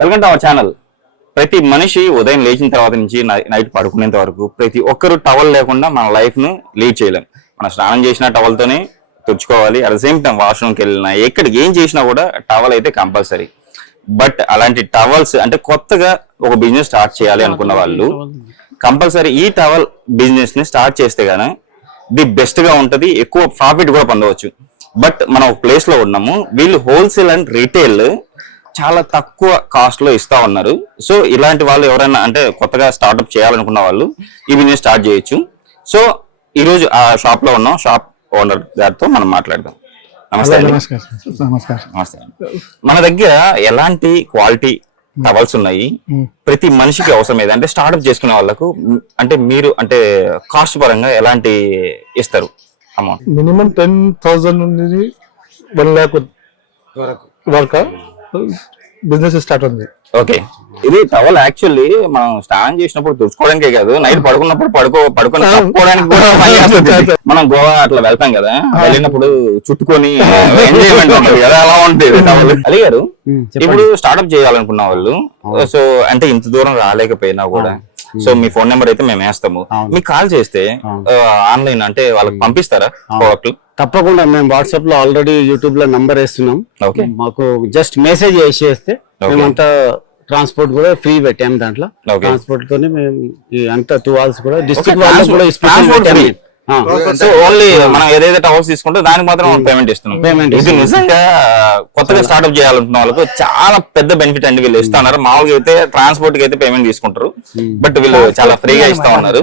Welcome to our channel. ప్రతి మనిషి ఉదయం లేచిన తర్వాత నుంచి నైట్ పడుకునేంత వరకు ప్రతి ఒక్కరు టవల్ లేకుండా మన లైఫ్ ను లీడ్ చేయలేం. మనం స్నానం చేసిన టవల్ తోనే తుడుచుకోవాలి. అట్ ద సేమ్ టైం వాష్రూమ్కి వెళ్ళినా ఎక్కడికి ఏం చేసినా కూడా టవల్ అయితే కంపల్సరీ. బట్ అలాంటి టవల్స్ అంటే కొత్తగా ఒక బిజినెస్ స్టార్ట్ చేయాలి అనుకున్న వాళ్ళు కంపల్సరీ ఈ టవల్ బిజినెస్ ని స్టార్ట్ చేస్తే గానీ ది బెస్ట్ గా ఉంటది, ఎక్కువ ప్రాఫిట్ కూడా పొందవచ్చు. బట్ మనం ఒక ప్లేస్ లో ఉన్నాము, వీళ్ళు హోల్సేల్ అండ్ రీటైల్ చాలా తక్కువ కాస్ట్ లో ఇస్తా ఉన్నారు. సో ఇలాంటి వాళ్ళు ఎవరైనా అంటే కొత్తగా స్టార్ట్అప్ చేయాలనుకున్న వాళ్ళు ఈ బిజినెస్ స్టార్ట్ చేయొచ్చు. సో ఈ రోజు ఆ షాప్ లో ఉన్నాం, షాప్ ఓనర్ గారితో మనం మాట్లాడదాం. నమస్తే. నమస్తే. మన దగ్గర ఎలాంటి క్వాలిటీ టవల్స్ ఉన్నాయి, ప్రతి మనిషికి అవసరమేది అంటే స్టార్ట్అప్ చేసుకునే వాళ్ళకు అంటే మీరు అంటే కాస్ట్ పరంగా ఎలాంటి ఇస్తారు అమౌంట్? మినిమం 10,000 నుండి 1 lakh వరకు బిజినెస్ స్టార్ట్ ఉంది. ఓకే, ఇది టవల్ యాక్చువల్లీ మనం స్నానం చేసినప్పుడు తుడుచుకోవడానికే కాదు, నైట్ పడుకున్నప్పుడు పడుకొని కప్పుకోవడానికి కూడా పనిచేస్తుంది. మనం గోవా అట్లా వెళ్తాం కదా, వెళ్ళినప్పుడు చుట్టుకొని ఎంజాయ్మెంట్ ఉంటుంది కదా, అలా ఉంటుంది టవల్. అడిగారు ఇప్పుడు స్టార్ట్అప్ చేయాలనుకున్న వాళ్ళు, సో అంటే ఇంత దూరం రాలేకపోయినా కూడా సో మీ ఫోన్ నెంబర్ అయితే మేము వేస్తాము, మీకు కాల్ చేస్తే ఆన్లైన్ అంటే వాళ్ళకి పంపిస్తారా ప్రోడక్ట్? తప్పకుండా. మేము వాట్సాప్ లో ఆల్రెడీ యూట్యూబ్ లో నంబర్ వేస్తున్నాం. మాకు జస్ట్ మెసేజ్ వేసేస్తే మేమంతా ట్రాన్స్పోర్ట్ కూడా ఫ్రీ పెట్టాము. దాంట్లో ట్రాన్స్పోర్ట్ తోనే మేము అంతా 2 hours కూడా డిస్ట్రిక్ట్ వాళ్ళకి కూడా సో ఓన్లీ మనం ఏదైతే టవర్స్ తీసుకుంటే దానికి మాత్రం పేమెంట్ ఇస్తున్నాం. ఇది నిజంగా కొత్తగా స్టార్ట్అప్ చేయాలనుకున్న వాళ్ళకు చాలా పెద్ద బెనిఫిట్ అండి. వీళ్ళు ఇస్తా ఉన్నారు. మామూలుగా అయితే ట్రాన్స్పోర్ట్ కి అయితే పేమెంట్ తీసుకుంటారు, బట్ వీళ్ళు చాలా ఫ్రీగా ఇస్తా ఉన్నారు.